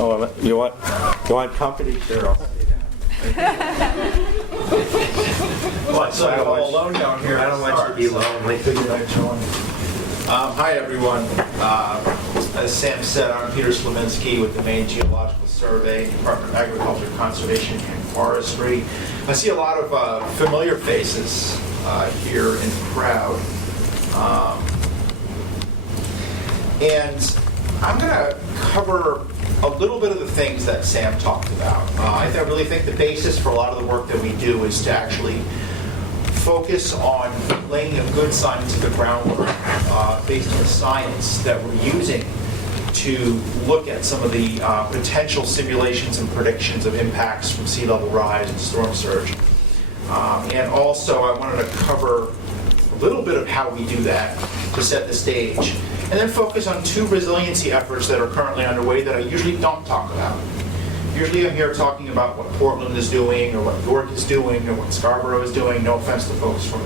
Oh, you want company? Sure, I'll stay down. What, so I'm all alone down here? I don't want you to be lonely. Hi, everyone. As Sam said, I'm Peter Slovinsky with the Maine Geological Survey, Department of Agriculture, Conservation, and Forestry. I see a lot of familiar faces here in the crowd. And I'm going to cover a little bit of the things that Sam talked about. I really think the basis for a lot of the work that we do is to actually focus on laying a good scientific groundwork based on the science that we're using to look at some of the potential simulations and predictions of impacts from sea level rise and storm surge. And also I wanted to cover a little bit of how we do that to set the stage. And then focus on two resiliency efforts that are currently underway that I usually don't talk about. Usually I'm here talking about what Portland is doing, or what York is doing, or what Scarborough is doing. No offense to folks from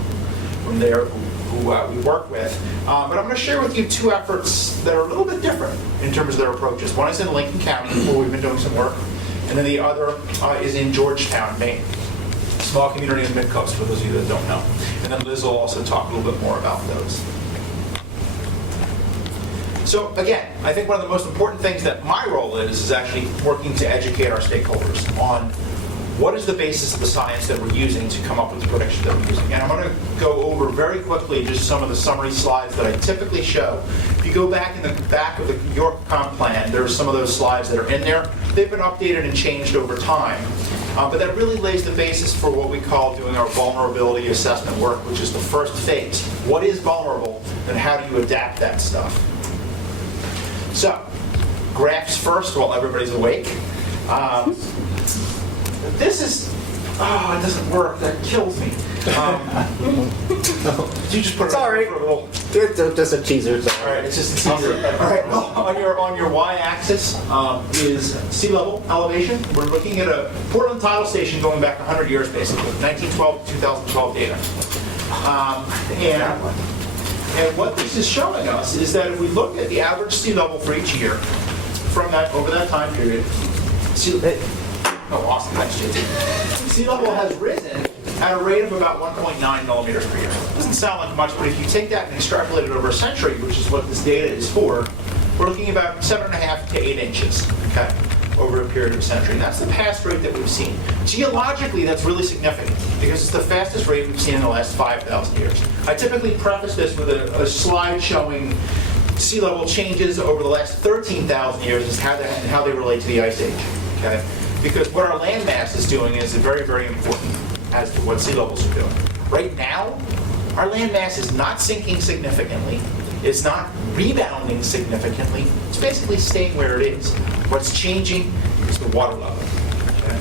there who we work with. But I'm going to share with you two efforts that are a little bit different in terms of their approaches. One is in Lincoln County, where we've been doing some work, and then the other is in Georgetown, Maine. Small community in the mid-coast, for those of you that don't know. And then Liz will also talk a little bit more about those. So again, I think one of the most important things that my role is actually working to educate our stakeholders on what is the basis of the science that we're using to come up with the predictions that we're using. And I'm going to go over very quickly just some of the summary slides that I typically show. If you go back in the back of the York Comp Plan, there's some of those slides that are in there. They've been updated and changed over time. But that really lays the basis for what we call doing our vulnerability assessment work, which is the first phase. What is vulnerable, and how do you adapt that stuff? So, graphs first while everybody's awake. This is, it doesn't work. That kills me. You just put it Sorry. for a little. Just a teaser. All right, it's just a teaser. All right, well, on your y-axis is sea level elevation. We're looking at a Portland tidal station going back 100 years, basically, 1912 to 2012 data. And what this is showing us is that if we look at the average sea level for each year, from that over that time period, sea level has risen at a rate of about 1.9 millimeters per year. Doesn't sound like much, but if you take that and extrapolate it over a century, which is what this data is for, we're looking at about 7.5 to 8 inches, okay, over a period of a century. And that's the past rate that we've seen. Geologically, that's really significant because it's the fastest rate we've seen in the last 5,000 years. I typically preface this with a slide showing sea level changes over the last 13,000 years as how they relate to the Ice Age, okay? Because what our land mass is doing is very, very important as to what sea levels are doing. Right now, our land mass is not sinking significantly. It's not rebounding significantly. It's basically staying where it is. What's changing is the water level. Okay?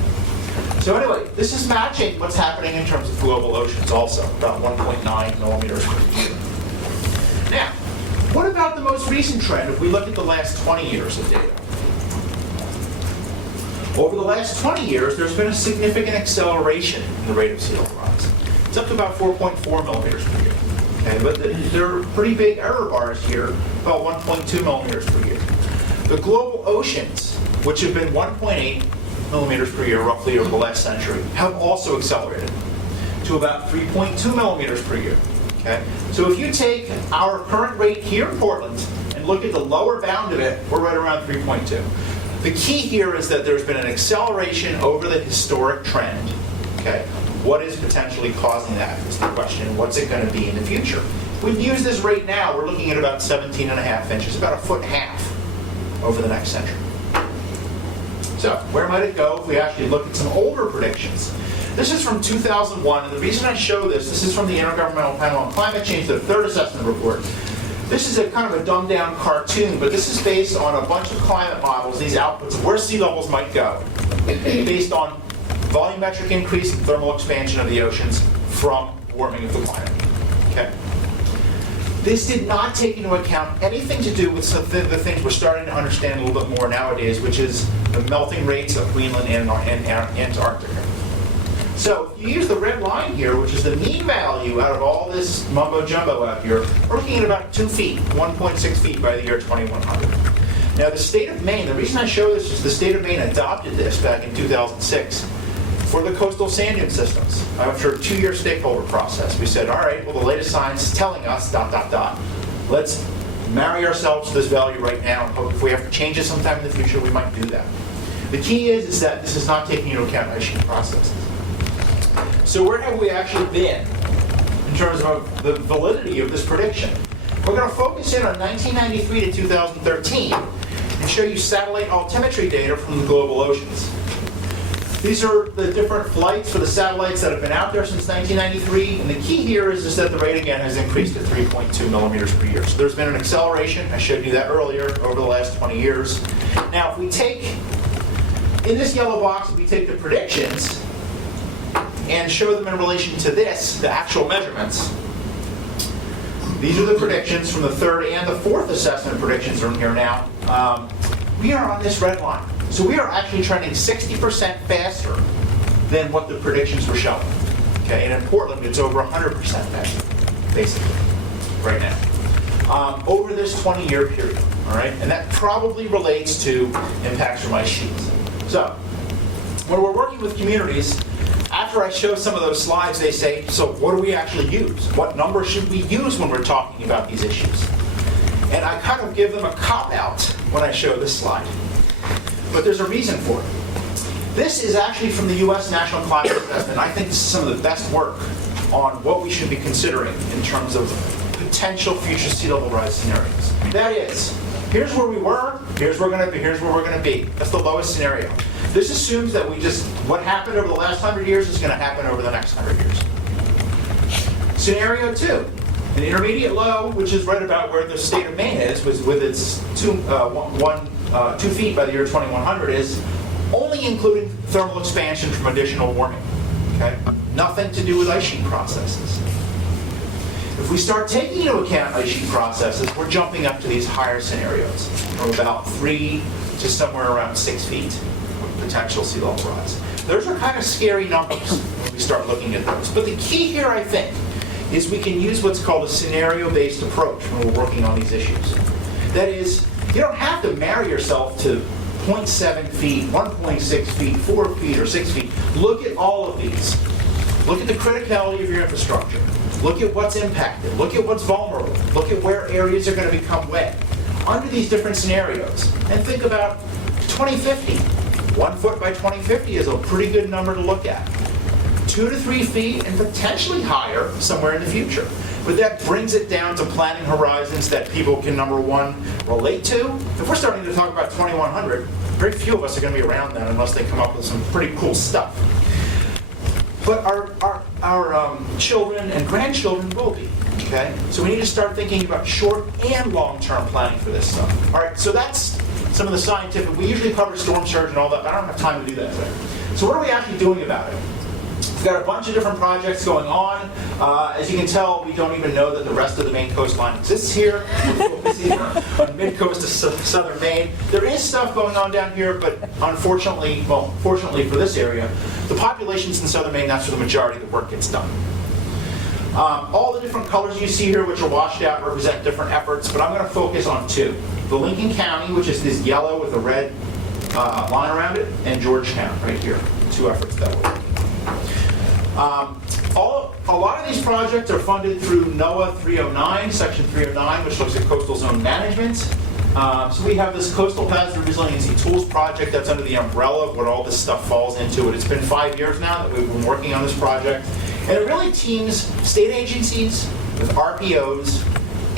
So anyway, this is matching what's happening in terms of global oceans also, about 1.9 millimeters per year. Now, what about the most recent trend if we look at the last 20 years of data? Over the last 20 years, there's been a significant acceleration in the rate of sea level rise. It's up to about 4.4 millimeters per year. Okay, but there are pretty big error bars here, about 1.2 millimeters per year. The global oceans, which have been 1.8 millimeters per year roughly over the last century, have also accelerated to about 3.2 millimeters per year. Okay? So if you take our current rate here in Portland and look at the lower bound of it, we're right around 3.2. The key here is that there's been an acceleration over the historic trend. Okay? What is potentially causing that is the question. What's it going to be in the future? If we use this rate now, we're looking at about 17.5 inches, about 1.5 feet over the next century. So where might it go if we actually look at some older predictions? This is from 2001, and the reason I show this is from the Intergovernmental Panel on Climate Change, their third assessment report. This is a kind of a dumbed-down cartoon, but this is based on a bunch of climate models, these outputs of where sea levels might go, based on volumetric increase and thermal expansion of the oceans from warming of the planet. Okay. This did not take into account anything to do with the things we're starting to understand a little bit more nowadays, which is the melting rates of Greenland and Antarctica. So if you use the red line here, which is the mean value out of all this mumbo jumbo out here, we're looking at about 2 feet, 1.6 feet by the year 2100. Now, the state of Maine, the reason I show this is the state of Maine adopted this back in 2006 for the coastal sand dune systems after a 2-year stakeholder process. We said, all right, well, the latest science is telling us, ... Let's marry ourselves to this value right now, and hope if we have to change it sometime in the future, we might do that. The key is that this is not taking into account ice sheet processes. So where have we actually been in terms of the validity of this prediction? We're going to focus in on 1993 to 2013 and show you satellite altimetry data from the global oceans. These are the different flights for the satellites that have been out there since 1993, and the key here is that the rate again has increased to 3.2 millimeters per year. So there's been an acceleration. I showed you that earlier over the last 20 years. Now, if we take, in this yellow box, if we take the predictions and show them in relation to this, the actual measurements, these are the predictions from the third and the fourth assessment predictions are in here now. We are on this red line. So we are actually trending 60% faster than what the predictions were showing. Okay, and in Portland, it's over 100% faster, basically, right now. Over this 20-year period, all right? And that probably relates to impacts from ice sheets. So, when we're working with communities, after I show some of those slides, they say, so what do we actually use? What number should we use when we're talking about these issues? And I kind of give them a cop-out when I show this slide. But there's a reason for it. This is actually from the U.S. National Climate Assessment. I think this is some of the best work on what we should be considering in terms of potential future sea level rise scenarios. That is, here's where we were, here's where we're going to be, here's where we're going to be. That's the lowest scenario. This assumes that what happened over the last 100 years is going to happen over the next 100 years. Scenario 2, an intermediate low, which is right about where the state of Maine is, with its 2 feet by the year 2100, is only including thermal expansion from additional warming. Okay? Nothing to do with ice sheet processes. If we start taking into account ice sheet processes, we're jumping up to these higher scenarios, from about 3 to somewhere around 6 feet of potential sea level rise. Those are kind of scary numbers when we start looking at those. But the key here, I think, is we can use what's called a scenario-based approach when we're working on these issues. That is, you don't have to marry yourself to 0.7 feet, 1.6 feet, 4 feet, or 6 feet. Look at all of these. Look at the criticality of your infrastructure. Look at what's impacted. Look at what's vulnerable. Look at where areas are going to become wet. Under these different scenarios, and think about 2050. 1 foot by 2050 is a pretty good number to look at. 2 to 3 feet and potentially higher somewhere in the future. But that brings it down to planning horizons that people can, number one, relate to. If we're starting to talk about 2100, very few of us are going to be around then unless they come up with some pretty cool stuff. But our children and grandchildren will be. Okay? So we need to start thinking about short and long-term planning for this stuff. All right, so that's some of the scientific. We usually cover storm surge and all that, but I don't have time to do that today. So what are we actually doing about it? We've got a bunch of different projects going on. As you can tell, we don't even know that the rest of the Maine coastline exists here. We're focusing on mid-coast of southern Maine. There is stuff going on down here, but unfortunately, well, fortunately for this area, the populations in southern Maine, that's where the majority of the work gets done. All the different colors you see here, which are washed out, represent different efforts, but I'm going to focus on 2. The Lincoln County, which is this yellow with a red line around it, and Georgetown, right here. 2 efforts that we're working on. A lot of these projects are funded through NOAA 309, Section 309, which looks at coastal zone management. So we have this Coastal Hazard Resiliency Tools project that's under the umbrella of what all this stuff falls into. And it's been 5 years now that we've been working on this project. And it really teams state agencies with RPOs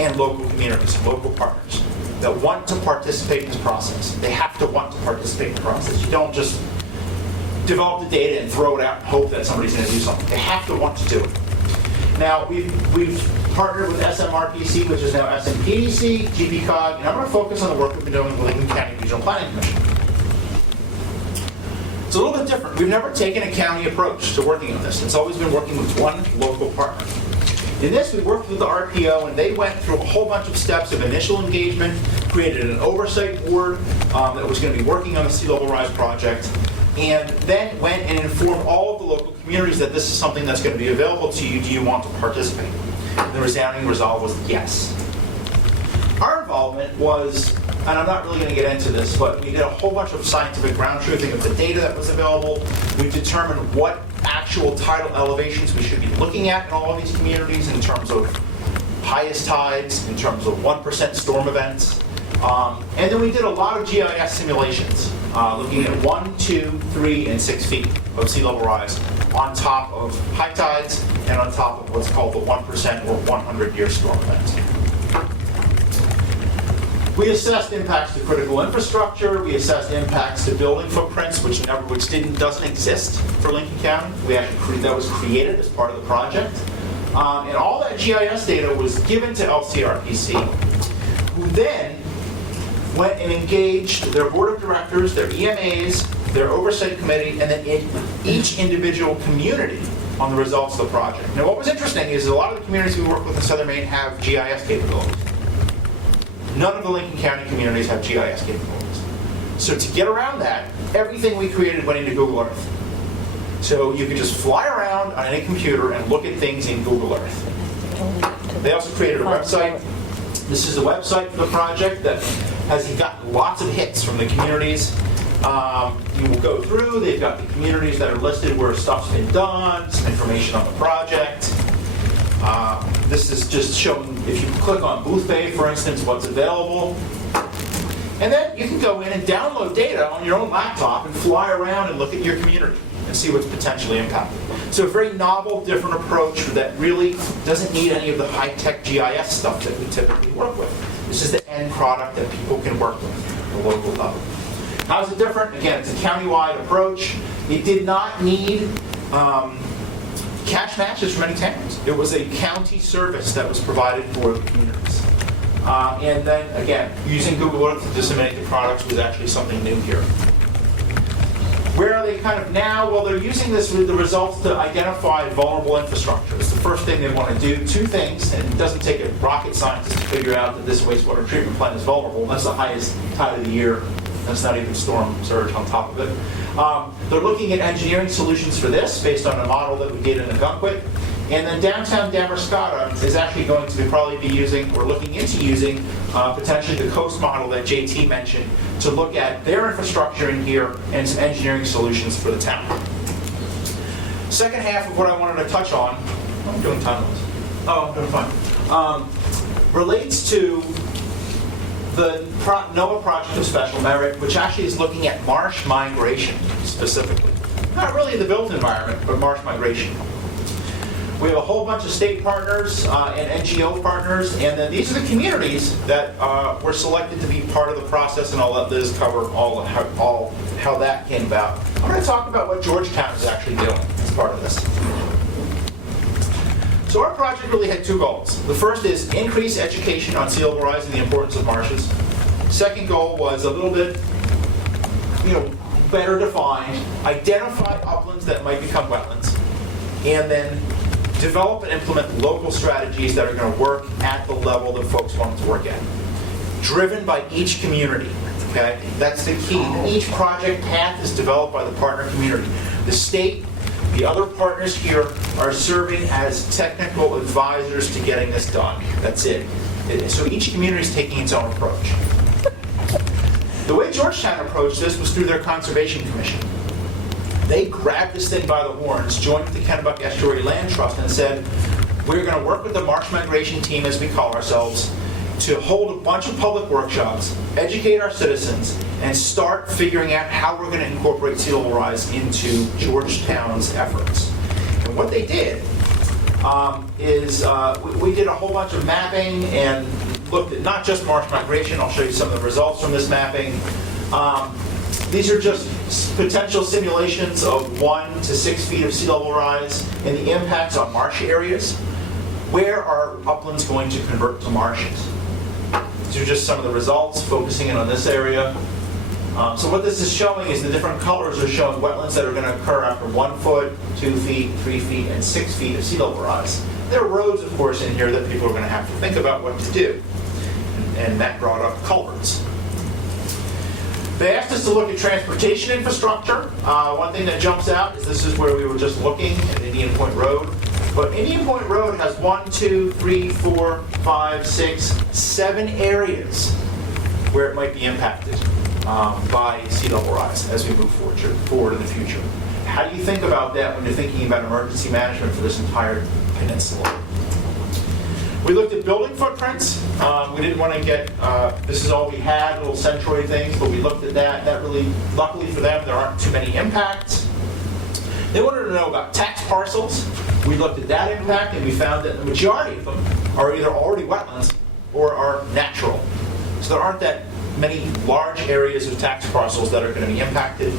and local communities, local partners that want to participate in this process. They have to want to participate in the process. You don't just develop the data and throw it out and hope that somebody's going to do something. They have to want to do it. Now, we've partnered with SMRPC, which is now SMPDC, GPCOG, and I'm going to focus on the work we've been doing with the Lincoln County Regional Planning Commission. It's a little bit different. We've never taken a county approach to working on this. It's always been working with one local partner. In this, we worked with the RPO, and they went through a whole bunch of steps of initial engagement, created an oversight board that was going to be working on the sea level rise project, and then went and informed all of the local communities that this is something that's going to be available to you. Do you want to participate? And the resounding resolve was yes. Our involvement development was, and I'm not really going to get into this, but we did a whole bunch of scientific ground truthing of the data that was available. We determined what actual tidal elevations we should be looking at in all of these communities in terms of highest tides, in terms of 1% storm events. And then we did a lot of GIS simulations, looking at 1, 2, 3, and 6 feet of sea level rise on top of high tides and on top of what's called the 1% or 100-year storm event. We assessed impacts to critical infrastructure. We assessed impacts to building footprints, which doesn't exist for Lincoln County. We actually that was created as part of the project, and all that GIS data was given to LCRPC, who then went and engaged their board of directors, their EMAs, their oversight committee, and then each individual community on the results of the project. Now, what was interesting is a lot of the communities we work with in Southern Maine have GIS capabilities. None of the Lincoln County communities have GIS capabilities. So to get around that, everything we created went into Google Earth. So you can just fly around on any computer and look at things in Google Earth. They also created a website. This is the website for the project that has gotten lots of hits from the communities. You will go through, they've got the communities that are listed where stuff's been done, some information on the project. This is just showing, if you click on Booth Bay, for instance, what's available. And then you can go in and download data on your own laptop and fly around and look at your community and see what's potentially impacted. So a very novel, different approach that really doesn't need any of the high-tech GIS stuff that we typically work with. This is the end product that people can work with at the local level. How is it different? Again, it's a county-wide approach. It did not need cash matches from any towns. It was a county service that was provided for the communities. And then, again, using Google Earth to disseminate the products was actually something new here. Where are they kind of now? Well, they're using this with the results to identify vulnerable infrastructure. It's the first thing they want to do. Two things, and it doesn't take a rocket scientist to figure out that this wastewater treatment plant is vulnerable. That's the highest tide of the year. That's not even storm surge on top of it. They're looking at engineering solutions for this based on a model that we did in Algonquin. And then downtown Damascata is actually going to probably be using, or looking into using, potentially the coast model that JT mentioned to look at their infrastructure in here and some engineering solutions for the town. Second half of what I wanted to touch on, I'm doing time-wise. Oh, I'm doing fine. Relates to the NOAA Project of Special Merit, which actually is looking at marsh migration specifically. Not really the built environment, but marsh migration. We have a whole bunch of state partners and NGO partners, and then these are the communities that were selected to be part of the process, and I'll let Liz cover all how that came about. I'm going to talk about what Georgetown is actually doing as part of this. So our project really had two goals. The first is increase education on sea level rise and the importance of marshes. Second goal was a little bit, better defined, identify uplands that might become wetlands, and then develop and implement local strategies that are going to work at the level that folks want it to work at. Driven by each community, okay? That's the key. Each project path is developed by the partner community. The state, the other partners here are serving as technical advisors to getting this done. That's it. So each community is taking its own approach. The way Georgetown approached this was through their Conservation Commission. They grabbed this thing by the horns, joined with the Kennebuck Estuary Land Trust, and said, we're going to work with the marsh migration team, as we call ourselves, to hold a bunch of public workshops, educate our citizens, and start figuring out how we're going to incorporate sea level rise into Georgetown's efforts. And what they did is we did a whole bunch of mapping and looked at not just marsh migration. I'll show you some of the results from this mapping. These are just potential simulations of 1 to 6 feet of sea level rise and the impacts on marsh areas. Where are uplands going to convert to marshes? These are just some of the results, focusing in on this area. So what this is showing is the different colors are showing wetlands that are going to occur after 1 foot, 2 feet, 3 feet, and 6 feet of sea level rise. There are roads, of course, in here that people are going to have to think about what to do. And that brought up culverts. They asked us to look at transportation infrastructure. One thing that jumps out is this is where we were just looking at Indian Point Road. But Indian Point Road has 1, 2, 3, 4, 5, 6, 7 areas where it might be impacted by sea level rise as we move forward in the future. How do you think about that when you're thinking about emergency management for this entire peninsula? We looked at building footprints. We didn't want to get, this is all we had, little centroid things, but we looked at that. That really, luckily for them, there aren't too many impacts. They wanted to know about tax parcels. We looked at that impact, and we found that the majority of them are either already wetlands or are natural. So there aren't that many large areas of tax parcels that are going to be impacted.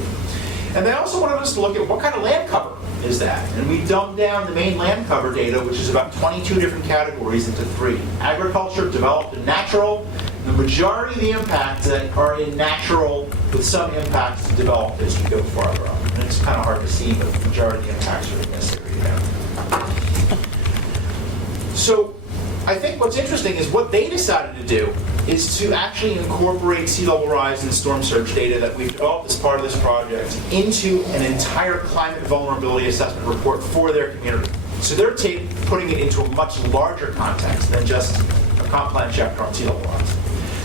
And they also wanted us to look at what kind of land cover is that. And we dumbed down the Maine land cover data, which is about 22 different categories, into 3. Agriculture, developed, and natural. The majority of the impacts that are in natural, with some impacts developed as you go farther up. And it's kind of hard to see, but the majority of the impacts are in this area now. So I think what's interesting is what they decided to do is to actually incorporate sea level rise and storm surge data that we've developed as part of this project into an entire climate vulnerability assessment report for their community. So they're putting it into a much larger context than just a comp plan chapter on sea level rise.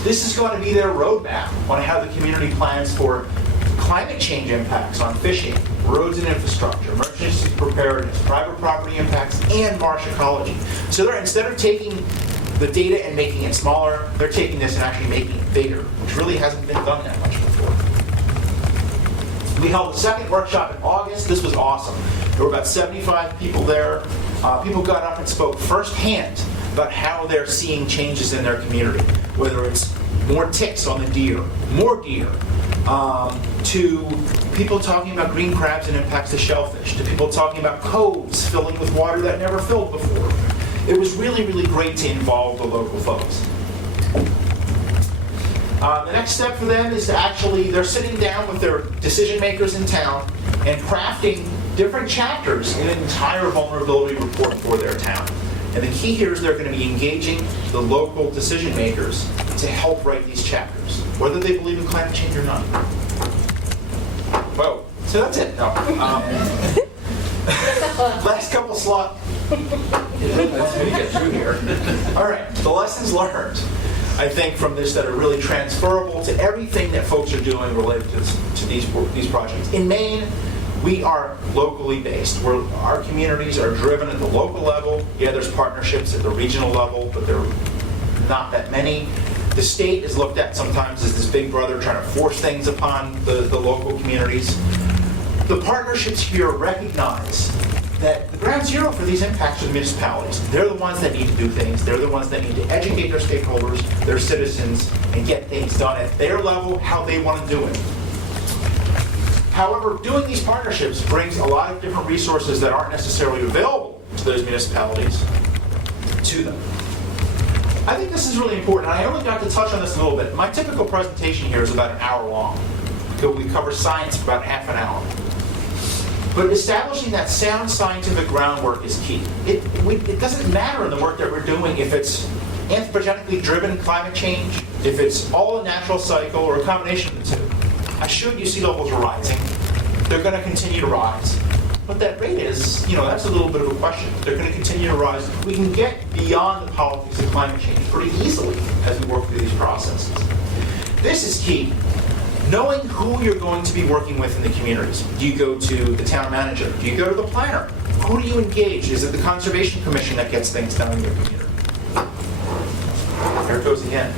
This is going to be their roadmap on how the community plans for climate change impacts on fishing, roads and infrastructure, emergency preparedness, private property impacts, and marsh ecology. So they're, instead of taking the data and making it smaller, they're taking this and actually making it bigger, which really hasn't been done that much before. We held the second workshop in August. This was awesome. There were about 75 people there. People got up and spoke firsthand about how they're seeing changes in their community, whether it's more ticks on the deer, more deer, to people talking about green crabs and impacts to shellfish, to people talking about coves filling with water that never filled before. It was really, really great to involve the local folks. The next step for them is to actually, they're sitting down with their decision makers in town and crafting different chapters in an entire vulnerability report for their town. And the key here is they're going to be engaging the local decision makers to help write these chapters, whether they believe in climate change or not. Whoa. So that's it. No. Last couple slides. Let's get through here. All right. The lessons learned, I think, from this that are really transferable to everything that folks are doing related to these projects. In Maine, we are locally based. Our communities are driven at the local level. Yeah, there's partnerships at the regional level, but there are not that many. The state is looked at sometimes as this big brother trying to force things upon the local communities. The partnerships here recognize that the ground zero for these impacts are the municipalities. They're the ones that need to do things. They're the ones that need to educate their stakeholders, their citizens, and get things done at their level, how they want to do it. However, doing these partnerships brings a lot of different resources that aren't necessarily available to those municipalities to them. I think this is really important. I only got to touch on this a little bit. My typical presentation here is about an hour long. We cover science for about half an hour. But establishing that sound scientific groundwork is key. It doesn't matter in the work that we're doing if it's anthropogenically driven climate change, if it's all a natural cycle, or a combination of the two. I showed you sea levels are rising. They're going to continue to rise. What that rate is, that's a little bit of a question. They're going to continue to rise. We can get beyond the politics of climate change pretty easily as we work through these processes. This is key. Knowing who you're going to be working with in the communities. Do you go to the town manager? Do you go to the planner? Who do you engage? Is it the Conservation Commission that gets things done in your community? There it goes again.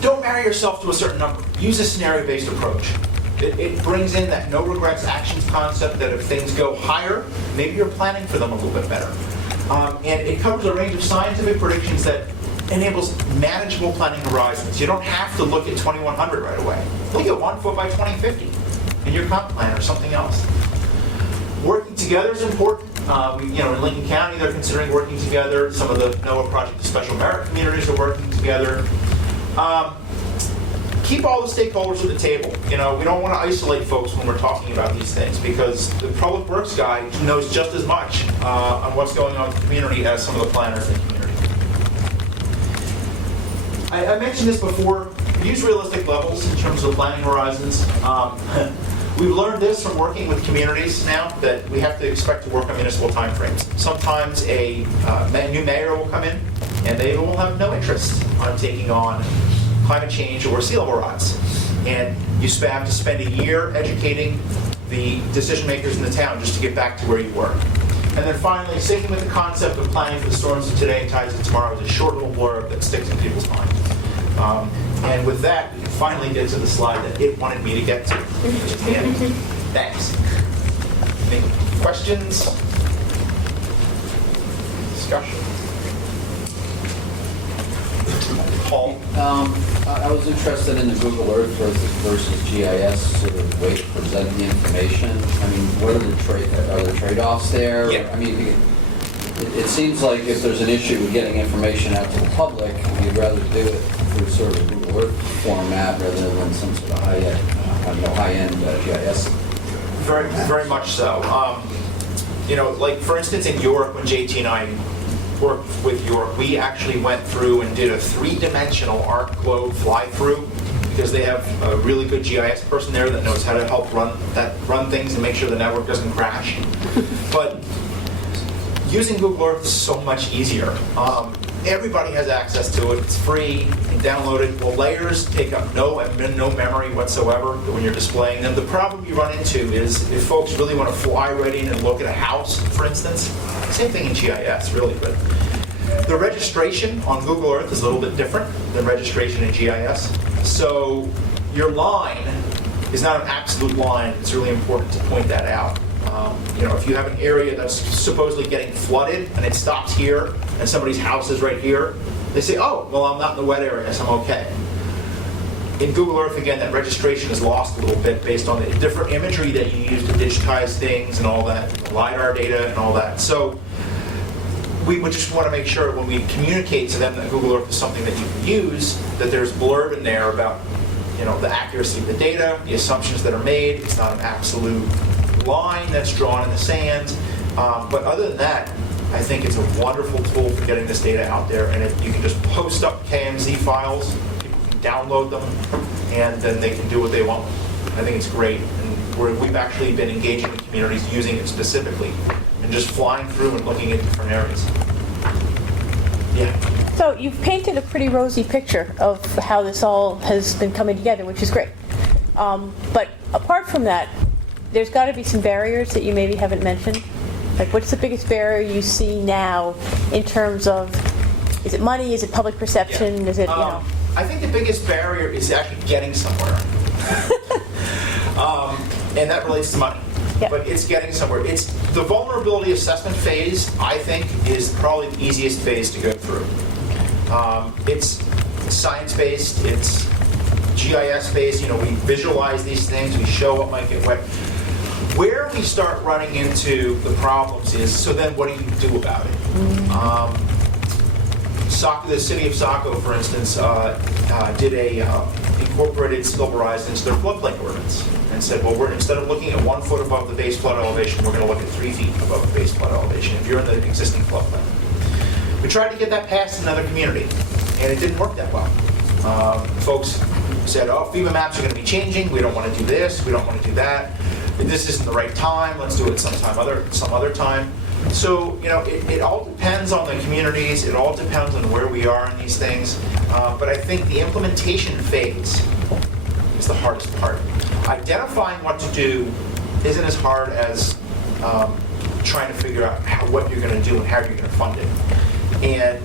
Don't marry yourself to a certain number. Use a scenario-based approach. It brings in that no regrets actions concept that if things go higher, maybe you're planning for them a little bit better. And it covers a range of scientific predictions that enables manageable planning horizons. You don't have to look at 2100 right away. Look at 1 foot by 2050 in your comp plan or something else. Working together is important. In Lincoln County, they're considering working together. Some of the NOAA Project of Special Merit communities are working together. Keep all the stakeholders at the table. We don't want to isolate folks when we're talking about these things because the public works guy knows just as much on what's going on in the community as some of the planners in the community. I mentioned this before. Use realistic levels in terms of planning horizons. We've learned this from working with communities now, that we have to expect to work on municipal timeframes. Sometimes a new mayor will come in, and they will have no interest on taking on climate change or sea level rise. And you have to spend a year educating the decision makers in the town just to get back to where you were. And then finally, sticking with the concept of planning for the storms of today and tides of tomorrow is a short little blurb that sticks in people's minds. And with that, we can finally get to the slide that it wanted me to get to, which is the end. Thanks. Any questions? Discussion? Paul? I was interested in the Google Earth versus GIS sort of way to present the information. I mean, what are the trade-offs there? Yeah. I mean, it seems like if there's an issue with getting information out to the public, you'd rather do it through sort of a Google Earth format rather than some sort of high-end GIS. Very, very much so. You know, like for instance in York, when JT and I worked with York, we actually went through and did a 3-dimensional arc globe fly-through because they have a really good GIS person there that knows how to help run things and make sure the network doesn't crash. But using Google Earth is so much easier. Everybody has access to it. It's free. You can download it. Well, layers take up no memory whatsoever when you're displaying them. The problem you run into is if folks really want to fly right in and look at a house, for instance, same thing in GIS, really, but the registration on Google Earth is a little bit different than registration in GIS. So your line is not an absolute line. It's really important to point that out. You know, if you have an area that's supposedly getting flooded and it stops here and somebody's house is right here, they say, oh, well, I'm not in the wet area, so I'm okay. In Google Earth, again, that registration is lost a little bit based on the different imagery that you use to digitize things and all that, the LiDAR data and all that. So we would just want to make sure when we communicate to them that Google Earth is something that you can use, that there's blurb in there about, you know, the accuracy of the data, the assumptions that are made. It's not an absolute line that's drawn in the sand. But other than that, I think it's a wonderful tool for getting this data out there. And if you can just post up KMZ files, people can download them, and then they can do what they want. I think it's great. And we've actually been engaging with communities using it specifically and just flying through and looking at different areas. Yeah. So you've painted a pretty rosy picture of how this all has been coming together, which is great. But apart from that, there's got to be some barriers that you maybe haven't mentioned. Like, what's the biggest barrier you see now in terms of, is it money, is it public perception, is it, you know? I think the biggest barrier is actually getting somewhere. And that relates to money. Yeah. But it's getting somewhere. It's the vulnerability assessment phase, I think, is probably the easiest phase to go through. It's science-based, it's GIS-based, you know, we visualize these things, we show what might get wet. Where we start running into the problems is, so then what do you do about it? The city of Saco, for instance, did incorporated silverized into their floodplain ordinance and said, well, instead of looking at 1 foot above the base flood elevation, we're going to look at 3 feet above the base flood elevation if you're in the existing floodplain. We tried to get that passed in another community, and it didn't work that well. Folks said, oh, FEMA maps are going to be changing, we don't want to do this, we don't want to do that. This isn't the right time, let's do it some other time. So, you know, it all depends on the communities, it all depends on where we are in these things. But I think the implementation phase is the hardest part. Identifying what to do isn't as hard as trying to figure out what you're going to do and how you're going to fund it. And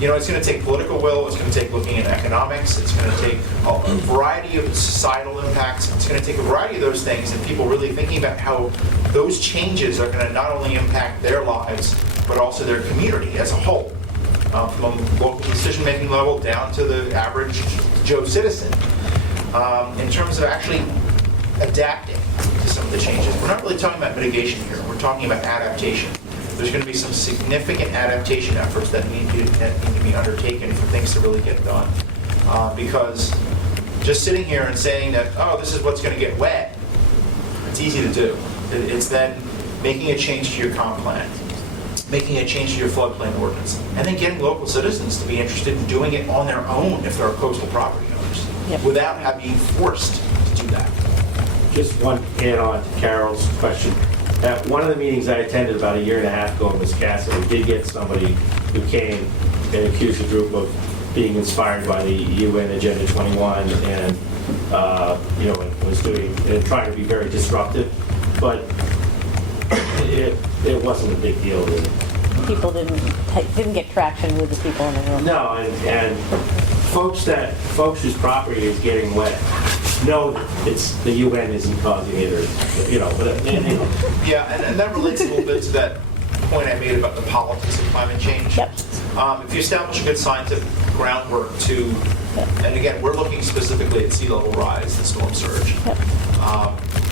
you know, it's going to take political will, it's going to take looking at economics, it's going to take a variety of societal impacts, it's going to take a variety of those things, and people really thinking about how those changes are going to not only impact their lives, but also their community as a whole, from a local decision-making level down to the average Joe citizen. In terms of actually adapting to some of the changes, we're not really talking about mitigation here, we're talking about adaptation. There's going to be some significant adaptation efforts that need to be undertaken for things to really get done. Because just sitting here and saying that, oh, this is what's going to get wet, it's easy to do. It's then making a change to your comp plan, making a change to your floodplain ordinance, and then getting local citizens to be interested in doing it on their own if they're coastal property owners. Yep. without being forced to do that. Just one add-on to Carol's question. At one of the meetings I attended about a year and a half ago in Wisconsin, we did get somebody who came and accused the group of being inspired by the UN Agenda 21 and, was doing, and trying to be very disruptive. But it wasn't a big deal, really. People didn't get traction with the people in the room. No, and folks whose property is getting wet know it's the UN isn't causing it, or Yeah, and that relates a little bit to that point I made about the politics of climate change. Yep. If you establish a good scientific groundwork to, and again, we're looking specifically at sea level rise and storm surge. Yep.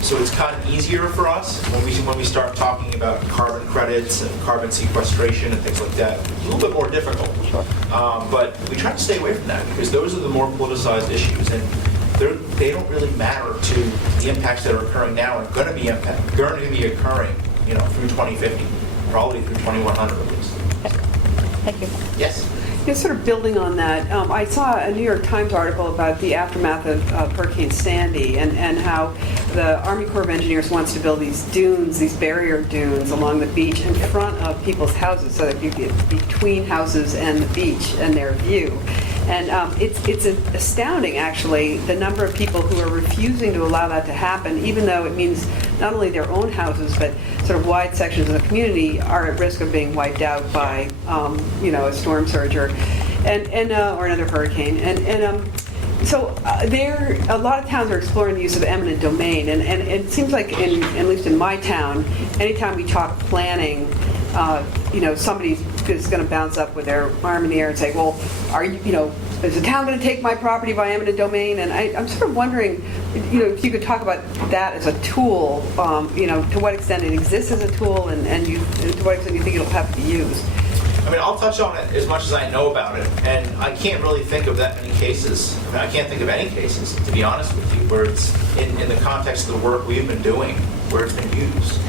So it's kind of easier for us when we start talking about carbon credits and carbon sequestration and things like that. It's a little bit more difficult. But we try to stay away from that because those are the more politicized issues, and they don't really matter to the impacts that are occurring now and going to be occurring, through 2050, probably through 2100 at least. Thank you. Yes. Yeah, sort of building on that, I saw a New York Times article about the aftermath of Hurricane Sandy and how the Army Corps of Engineers wants to build these dunes, these barrier dunes along the beach in front of people's houses so that you get between houses and the beach and their view. And it's astounding, actually, the number of people who are refusing to allow that to happen, even though it means not only their own houses, but sort of wide sections of the community are at risk of being wiped out by, a storm surge or another hurricane. So a lot of towns are exploring the use of eminent domain, and it seems like, at least in my town, anytime we talk planning, somebody is going to bounce up with their arm in the air and say, well, is the town going to take my property by eminent domain? And I'm sort of wondering, if you could talk about that as a tool, to what extent it exists as a tool, and to what extent you think it'll have to be used. I mean, I'll touch on it as much as I know about it, and I can't really think of that many cases. I can't think of any cases, to be honest with you, where it's in the context of the work we've been doing, where it's been used.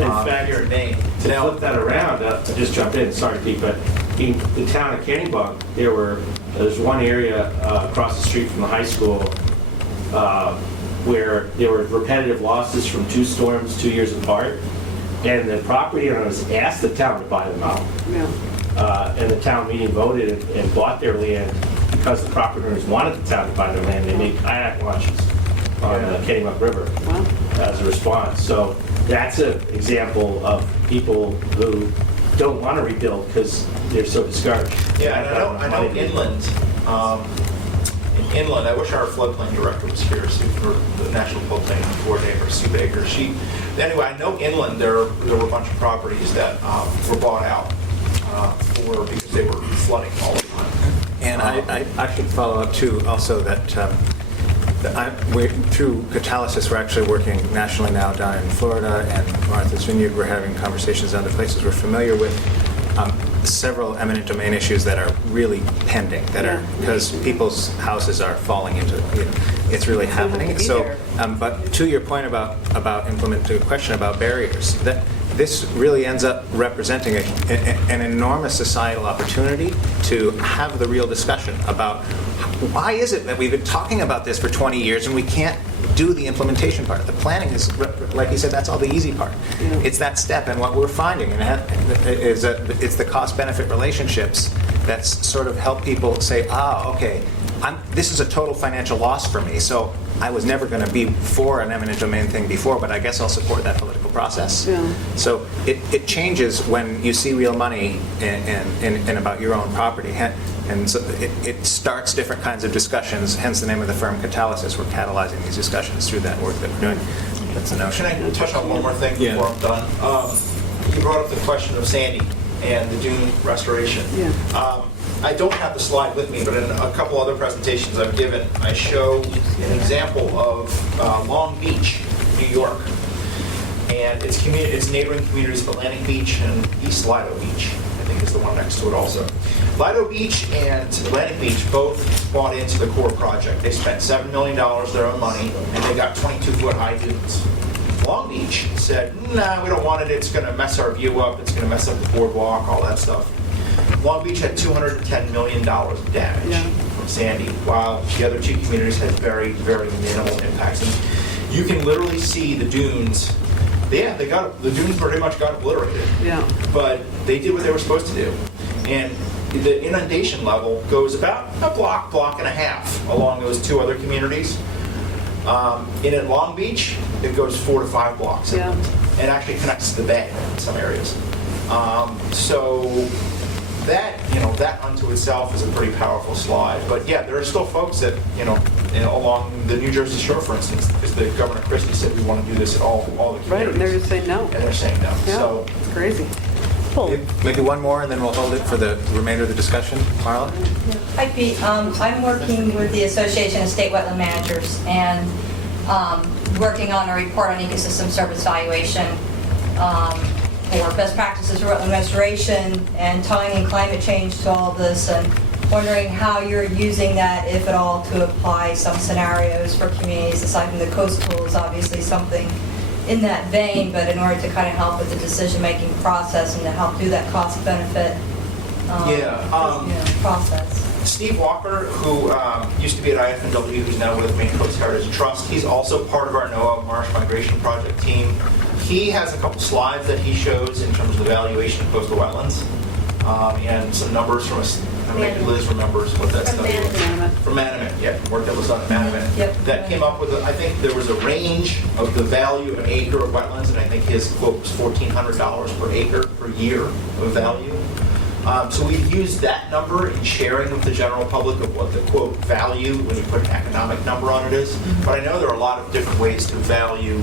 In fact, here in Maine. to flip that around, I'll just jump in, sorry Pete, but in the town of Kennebunk, there's one area across the street from the high school where there were repetitive losses from 2 storms 2 years apart, and the property owners asked the town to buy them out. Yeah. And the town meeting voted and bought their land because the property owners wanted the town to buy their land. They made kayak launches on the Kennebunk River as a response. So that's an example of people who don't want to rebuild because they're so discouraged. Yeah, and I know inland, I wish our floodplain director was here, for the National Floodplain Coordinator, Sue Baker. Anyway, I know inland there were a bunch of properties that were bought out because they were flooding all the time. And I should follow up too, also that through Catalysis, we're actually working nationally now down in Florida and Martha's Vineyard. We're having conversations in other places. We're familiar with several eminent domain issues that are really pending, because people's houses are falling into, it's really happening. So, but to your point about implementing a question about barriers, that this really ends up representing an enormous societal opportunity to have the real discussion about why is it that we've been talking about this for 20 years and we can't do the implementation part. The planning is, like you said, that's all the easy part. Yeah. It's that step, and what we're finding is that it's the cost-benefit relationships that's sort of help people say, okay, this is a total financial loss for me, so I was never going to be for an eminent domain thing before, but I guess I'll support that political process. Yeah. So it changes when you see real money and about your own property. And so it starts different kinds of discussions, hence the name of the firm Catalysis. We're catalyzing these discussions through that work that we're doing. That's the notion. Can I touch on one more thing before I'm done? You brought up the question of Sandy and the dune restoration. Yeah. I don't have the slide with me, but in a couple other presentations I've given, I show an example of Long Beach, New York. And it's neighboring communities of Atlantic Beach and East Lido Beach, I think is the one next to it also. Lido Beach and Atlantic Beach both bought into the core project. They spent $7 million their own money, and they got 22-foot high dunes. Long Beach said, nah, we don't want it. It's going to mess our view up. It's going to mess up the boardwalk, all that stuff. Long Beach had $210 million of damage Yeah. from Sandy, while the other two communities had very, very minimal impacts. And you can literally see the dunes. Yeah, the dunes pretty much got obliterated. Yeah. But they did what they were supposed to do. And the inundation level goes about a block and a half along those two other communities. In at Long Beach, it goes 4 to 5 blocks. Yeah. And actually connects to the bay in some areas. So that, that unto itself is a pretty powerful slide. But yeah, there are still folks that, along the New Jersey shore, for instance, because the Governor Christie said we want to do this at all the communities. Right, and they're just saying no. And they're saying no. Yeah, So it's crazy. Cool. Maybe one more, and then we'll hold it for the remainder of the discussion. Marla? Hi, Pete. I'm working with the Association of State Wetland Managers and working on a report on ecosystem service valuation for best practices for wetland restoration and tying in climate change to all of this, and wondering how you're using that, if at all, to apply some scenarios for communities. Aside from the coastal is obviously something in that vein, but in order to kind of help with the decision-making process and to help do that cost-benefit process. Steve Walker, who used to be at IFNW, who's now with Maine Coast Heritage Trust, he's also part of our NOAA Marsh Migration Project team. He has a couple slides that he shows in terms of the valuation of coastal wetlands and some numbers from us. Maybe Liz remembers what that study was. From Manamet, yeah, work that was on Manamet. Yep. That came up with, I think there was a range of the value of an acre of wetlands, and I think his quote was $1,400 per acre per year of value. So we've used that number in sharing with the general public of what the quote value, when you put an economic number on it, is. But I know there are a lot of different ways to value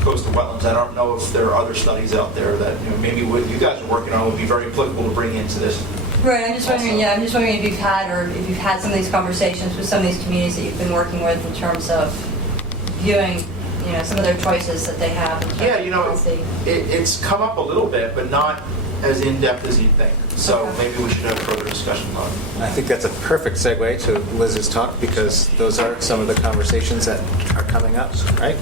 coastal wetlands. I don't know if there are other studies out there that maybe what you guys are working on would be very applicable to bring into this. Right, I'm just wondering, Also. I'm just wondering if you've had some of these conversations with some of these communities that you've been working with in terms of viewing, some of their choices that they have. In terms of It's come up a little bit, but not as in-depth as you'd think. So maybe we should have further discussion about it. I think that's a perfect segue to Liz's talk, because those are some of the conversations that are coming up, right?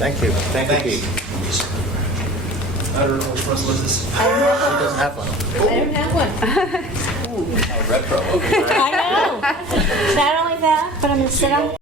Thank you. Thank you, Thanks. Pete. I don't know which one's Liz's. She doesn't have one. I don't have one. Retro. I know. Not only that, but I'm going to sit on